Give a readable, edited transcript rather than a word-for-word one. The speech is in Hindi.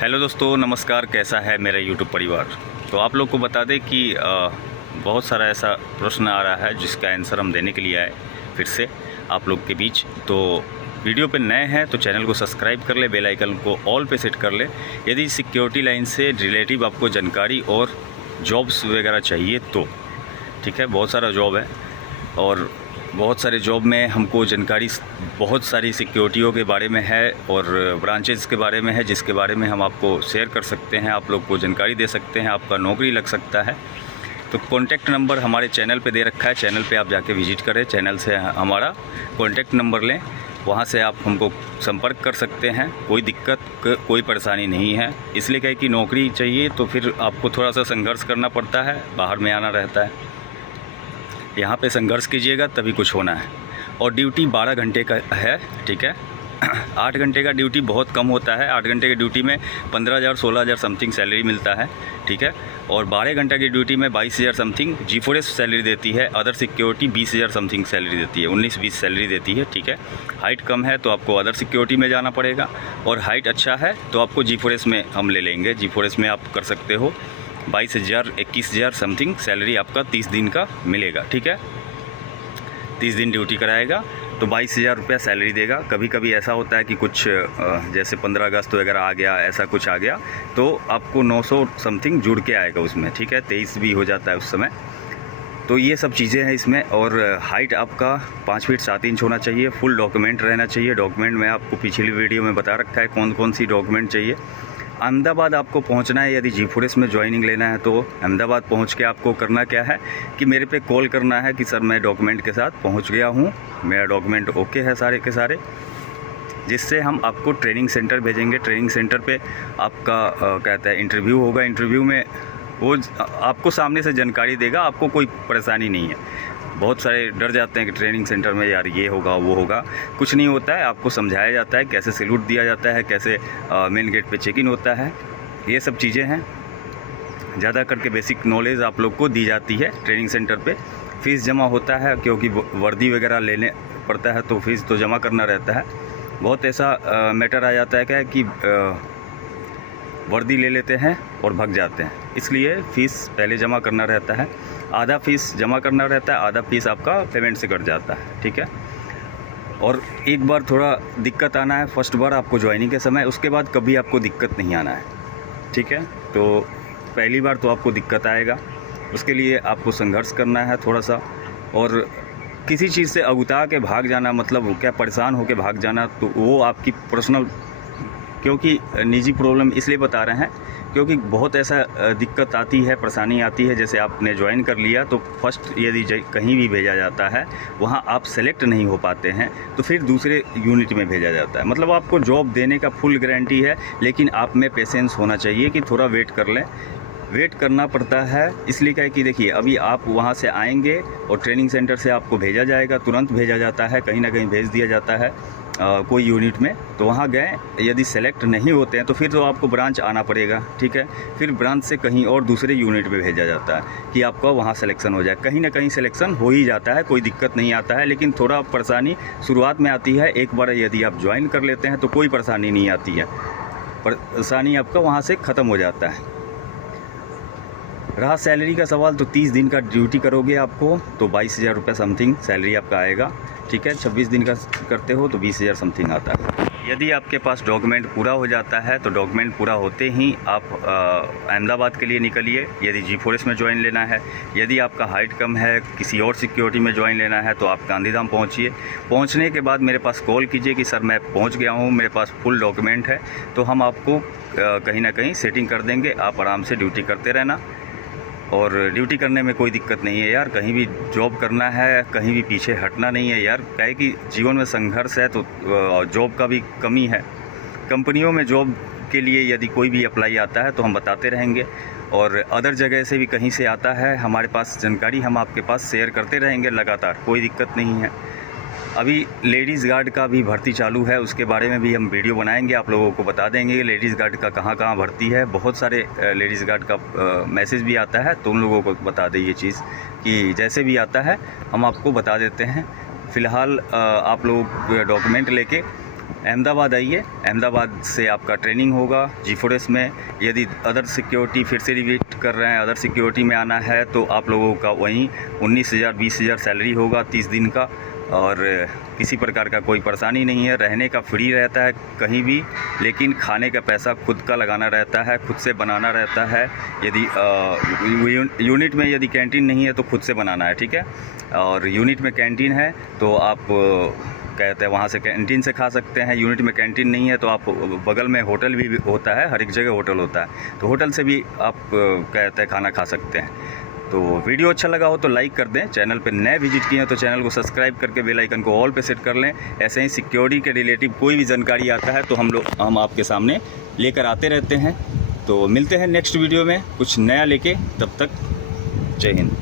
हेलो दोस्तों, नमस्कार। कैसा है मेरा यूट्यूब परिवार। तो आप लोग को बता दें कि बहुत सारा ऐसा प्रश्न आ रहा है जिसका आंसर हम देने के लिए आए फिर से आप लोग के बीच। तो वीडियो पे नए हैं तो चैनल को सब्सक्राइब कर ले, बेल आइकन को ऑल पे सेट कर ले। यदि सिक्योरिटी लाइन से रिलेटिव आपको जानकारी और जॉब्स वगैरह चाहिए तो ठीक है, बहुत सारा जॉब है और बहुत सारे जॉब में हमको जानकारी बहुत सारी सिक्योरिटियों के बारे में है और ब्रांचेज़ के बारे में है, जिसके बारे में हम आपको शेयर कर सकते हैं, आप लोग को जानकारी दे सकते हैं, आपका नौकरी लग सकता है। तो कॉन्टैक्ट नंबर हमारे चैनल पे दे रखा है, चैनल पे आप जाके विज़िट करें, चैनल से हमारा कॉन्टैक्ट नंबर लें, वहाँ से आप हमको संपर्क कर सकते हैं। कोई दिक्कत कोई परेशानी नहीं है। इसलिए क्या है कि नौकरी चाहिए तो फिर आपको थोड़ा सा संघर्ष करना पड़ता है, बाहर में आना रहता है। यहाँ पे संघर्ष कीजिएगा तभी कुछ होना है। और ड्यूटी 12 घंटे का है, ठीक है। 8 घंटे का ड्यूटी बहुत कम होता है। 8 घंटे की ड्यूटी में 15,000 16,000 समथिंग सैलरी मिलता है, ठीक है। और 12 घंटे की ड्यूटी में 22,000 समथिंग G4S सैलरी देती है। अदर सिक्योरिटी 20,000 समथिंग सैलरी देती है, 19-20 सैलरी देती है, ठीक है। हाइट कम है तो आपको अदर सिक्योरिटी में जाना पड़ेगा, और हाइट अच्छा है तो आपको G4S में हम ले लेंगे। G4S में आप कर सकते हो। 22,000 21,000 समथिंग सैलरी आपका 30 दिन का मिलेगा, ठीक है। 30 दिन ड्यूटी कराएगा तो 22,000 रुपया सैलरी देगा। कभी कभी ऐसा होता है कि कुछ जैसे 15 अगस्त वगैरह आ गया, ऐसा कुछ आ गया तो आपको 900 समथिंग जुड़ के आएगा उसमें, ठीक है। 23 भी हो जाता है उस समय। तो ये सब चीज़ें हैं इसमें। और हाइट आपका 5 फीट 7 इंच होना चाहिए। फुल डॉक्यूमेंट रहना चाहिए। डॉक्यूमेंट में आपको पिछली वीडियो में बता रखा है कौन कौन सी डॉक्यूमेंट चाहिए। अहमदाबाद आपको पहुंचना है। यदि G4S में ज्वाइनिंग लेना है तो अहमदाबाद पहुंच के आपको करना क्या है कि मेरे पे कॉल करना है कि सर मैं डॉक्यूमेंट के साथ पहुंच गया हूं, मेरा डॉक्यूमेंट ओके है सारे के सारे, जिससे हम आपको ट्रेनिंग सेंटर भेजेंगे। ट्रेनिंग सेंटर पे आपका कहता है इंटरव्यू होगा। इंटरव्यू में वो आपको सामने से जानकारी देगा, आपको कोई परेशानी नहीं है। बहुत सारे डर जाते हैं कि ट्रेनिंग सेंटर में यार ये होगा वो होगा, कुछ नहीं होता है। आपको समझाया जाता है कैसे सैल्यूट दिया जाता है, कैसे मेन गेट पे चेक इन होता है, ये सब चीज़ें हैं। ज़्यादा करके बेसिक नॉलेज आप लोग को दी जाती है ट्रेनिंग सेंटर पे। फ़ीस जमा होता है क्योंकि वर्दी वगैरह लेने पड़ता है तो फ़ीस तो जमा करना रहता है। बहुत ऐसा मैटर आ जाता है क्या कि वर्दी ले लेते हैं और भाग जाते हैं, इसलिए फ़ीस पहले जमा करना रहता है। आधा फ़ीस जमा करना रहता है, आधा फ़ीस आपका पेमेंट से कट जाता है, ठीक है। और एक बार थोड़ा दिक्कत आना है फर्स्ट बार आपको ज्वाइनिंग के समय, उसके बाद कभी आपको दिक्कत नहीं आना है, ठीक है। तो पहली बार तो आपको दिक्कत आएगा, उसके लिए आपको संघर्ष करना है थोड़ा सा। और किसी चीज़ से अगुता के भाग जाना, मतलब क्या परेशान होकर भाग जाना, तो वो आपकी पर्सनल, क्योंकि निजी प्रॉब्लम इसलिए बता रहे हैं क्योंकि बहुत ऐसा दिक्कत आती है, परेशानी आती है। जैसे आपने ज्वाइन कर लिया तो फर्स्ट यदि कहीं भी भेजा जाता है वहाँ आप सेलेक्ट नहीं हो पाते हैं तो फिर दूसरे यूनिट में भेजा जाता है। मतलब आपको जॉब देने का फुल गारंटी है, लेकिन आप में पेशेंस होना चाहिए कि थोड़ा वेट कर लें। वेट करना पड़ता है इसलिए क्या है कि देखिए अभी आप वहाँ से आएंगे और ट्रेनिंग सेंटर से आपको भेजा जाएगा, तुरंत भेजा जाता है, कहीं ना कहीं भेज दिया जाता है कोई यूनिट में। तो वहाँ गए, यदि सेलेक्ट नहीं होते हैं तो फिर तो आपको ब्रांच आना पड़ेगा, ठीक है। फिर ब्रांच से कहीं और दूसरे यूनिट में भेजा जाता है कि आपका वहाँ सिलेक्शन हो जाए। कहीं ना कहीं सिलेक्शन हो ही जाता है, कोई दिक्कत नहीं आता है, लेकिन थोड़ा परेशानी शुरुआत में आती है। एक बार यदि आप ज्वाइन कर लेते हैं तो कोई परेशानी नहीं आती है, परेशानी आपका वहाँ से ख़त्म हो जाता है। रहा सैलरी का सवाल, तो 30 दिन का ड्यूटी करोगे आपको तो 22,000 रुपये समथिंग सैलरी आपका आएगा, ठीक है। 26 दिन का करते हो तो 20,000 समथिंग आता है। यदि आपके पास डॉक्यूमेंट पूरा हो जाता है तो डॉक्यूमेंट पूरा होते ही आप अहमदाबाद के लिए निकलिए यदि G4S में ज्वाइन लेना है। यदि आपका हाइट कम है, किसी और सिक्योरिटी में ज्वाइन लेना है तो आप गांधीधाम पहुंचिए। पहुंचने के बाद मेरे पास कॉल कीजिए कि सर मैं पहुंच गया हूं, मेरे पास फुल डॉक्यूमेंट है, तो हम आपको कहीं ना कहीं सेटिंग कर देंगे। आप आराम से ड्यूटी करते रहना। और ड्यूटी करने में कोई दिक्कत नहीं है यार, कहीं भी जॉब करना है, कहीं भी पीछे हटना नहीं है यार। क्या है कि जीवन में संघर्ष है तो जॉब का भी कमी है। कंपनियों में जॉब के लिए यदि कोई भी अप्लाई आता है तो हम बताते रहेंगे, और अदर जगह से भी कहीं से आता है हमारे पास जानकारी हम आपके पास शेयर करते रहेंगे लगातार, कोई दिक्कत नहीं है। अभी लेडीज़ गार्ड का भी भर्ती चालू है, उसके बारे में भी हम वीडियो बनाएंगे, आप लोगों को बता देंगे लेडीज़ गार्ड का कहाँ कहाँ भर्ती है। बहुत सारे लेडीज़ गार्ड का मैसेज भी आता है, तो उन लोगों को बता दें ये चीज़ कि जैसे भी आता है हम आपको बता देते हैं। फ़िलहाल आप लोग डॉक्यूमेंट लेके अहमदाबाद आइए, अहमदाबाद से आपका ट्रेनिंग होगा G4S में। यदि अदर सिक्योरिटी फिर से रिपीट कर रहे हैं, अदर सिक्योरिटी में आना है तो आप लोगों का वहीं 19,000 20,000 सैलरी होगा 30 दिन का, और किसी प्रकार का कोई परेशानी नहीं है। रहने का फ्री रहता है कहीं भी, लेकिन खाने का पैसा खुद का लगाना रहता है, खुद से बनाना रहता है। यदि यूनिट में यदि कैंटीन नहीं है तो खुद से बनाना है, ठीक है। और यूनिट में कैंटीन है तो आप कहते हैं वहाँ से कैंटीन से खा सकते हैं। यूनिट में कैंटीन नहीं है तो आप बगल में होटल भी होता है, हर एक जगह होटल होता है, तो होटल से भी आप कहते हैं खाना खा सकते हैं। तो वीडियो अच्छा लगा हो तो लाइक कर दें। चैनल पे नए विजिट किए हैं तो चैनल को सब्सक्राइब करके बेल आइकन को ऑल पे सेट कर लें। ऐसे ही सिक्योरिटी के रिलेटिव कोई भी जानकारी आता है तो हम आपके सामने लेकर आते रहते हैं। तो मिलते हैं नेक्स्ट वीडियो में कुछ नया लेके, तब तक जय हिंद।